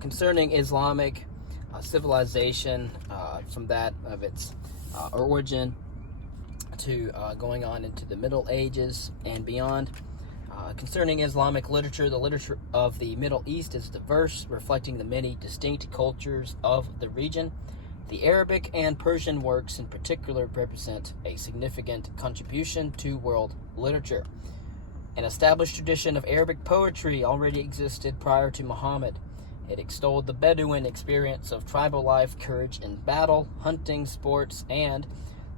concerning Islamic civilization, from that of its origin to going on into the Middle Ages and beyond. Concerning Islamic literature, the literature of the Middle East is diverse, reflecting the many distinct cultures of the region. The Arabic and Persian works in particular represent a significant contribution to world literature. An established tradition of Arabic poetry already existed prior to Muhammad. It extolled the Bedouin experience of tribal life, courage in battle, hunting, sports, and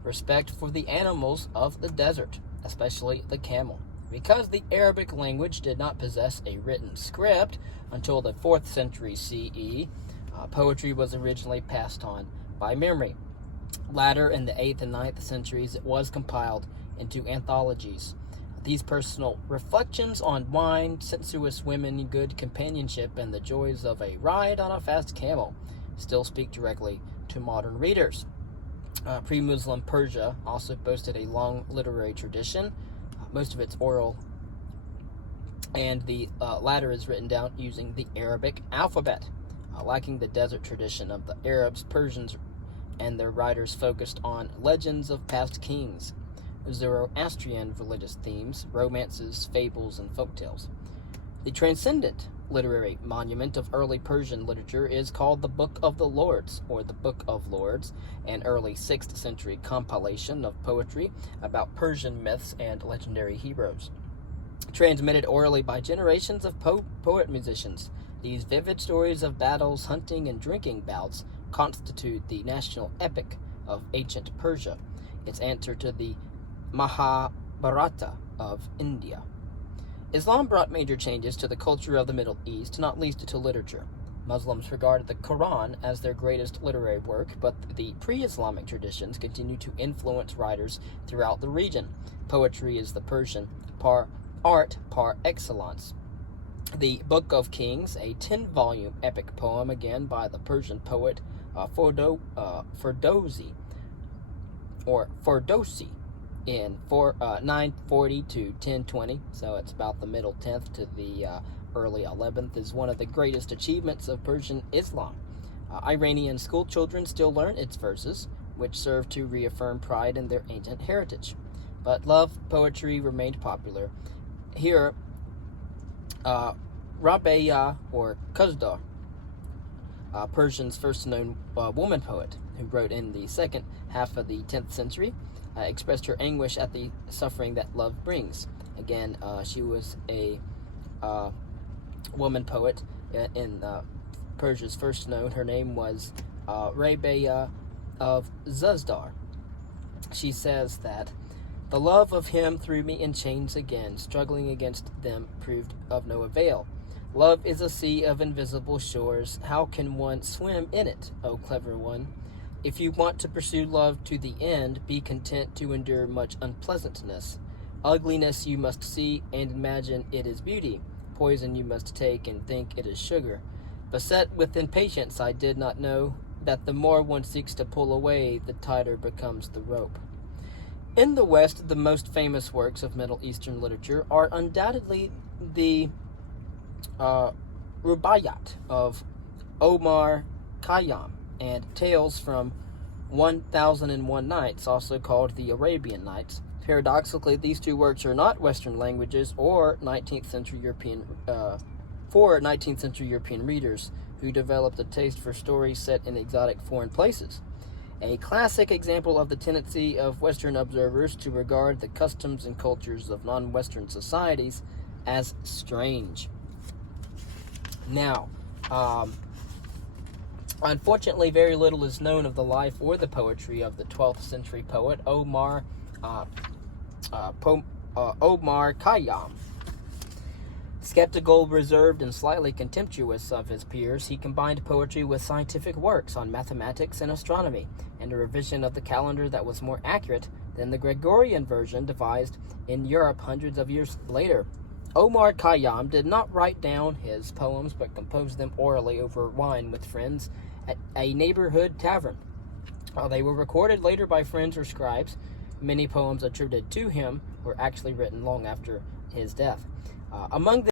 respect for the animals of the desert, especially the camel. Because the Arabic language did not possess a written script until the 4th century CE, poetry was originally passed on by memory. Later, in the 8th and 9th centuries, it was compiled into anthologies. These personal reflections on wine, sensuous women, good companionship, and the joys of a ride on a fast camel still speak directly to modern readers. Pre-Muslim Persia also boasted a long literary tradition, most of it's oral, and the latter is written down using the Arabic alphabet. Lacking the desert tradition of the Arabs, Persians and their writers focused on legends of past kings, Zoroastrian religious themes, romances, fables, and folktales. The transcendent literary monument of early Persian literature is called the Book of the Lords, or the Book of Lords, an early 6th century compilation of poetry about Persian myths and legendary heroes. Transmitted orally by generations of poet musicians, these vivid stories of battles, hunting, and drinking bouts constitute the national epic of ancient Persia, its answer to the Mahabharata of India. Islam brought major changes to the culture of the Middle East, not least to literature. Muslims regarded the Quran as their greatest literary work, but the pre-Islamic traditions continue to influence writers throughout the region. Poetry is the Persian art par excellence. The Book of Kings, a 10-volume epic poem, again by the Persian poet Ferdowsi, in 940 to 1020, so it's about the middle 10th to the early 11th, is one of the greatest achievements of Persian Islam. Iranian school children still learn its verses, which serve to reaffirm pride in their ancient heritage. But love poetry remained popular. Here, Rabia, or Kuzdar, Persian's first known woman poet, who wrote in the second half of the 10th century, expressed her anguish at the suffering that love brings. Again, she was a woman poet in Persia's first known. Her name was Rabia of Zuzdar. She says that the love of him threw me in chains again. Struggling against them proved of no avail. Love is a sea of invisible shores. How can one swim in it, O clever one? If you want to pursue love to the end, be content to endure much unpleasantness. Ugliness you must see and imagine it is beauty. Poison you must take and think it is sugar. Beset with impatience, I did not know that the more one seeks to pull away, the tighter becomes the rope. In the West, the most famous works of Middle Eastern literature are undoubtedly the Rubaiyat of Omar Khayyam and Tales from 1001 Nights, also called the Arabian Nights. Paradoxically, these two works are not Western languages or 19th century European for 19th century European readers who developed a taste for stories set in exotic foreign places. A classic example of the tendency of Western observers to regard the customs and cultures of non-Western societies as strange. Now, unfortunately, very little is known of the life or the poetry of the 12th century poet Omar Khayyam. Skeptical, reserved, and slightly contemptuous of his peers, he combined poetry with scientific works on mathematics and astronomy, and a revision of the calendar that was more accurate than the Gregorian version devised in Europe hundreds of years later. Omar Khayyam did not write down his poems, but composed them orally over wine with friends at a neighborhood tavern. They were recorded later by friends or scribes. Many poems attributed to him were actually written long after his death. Among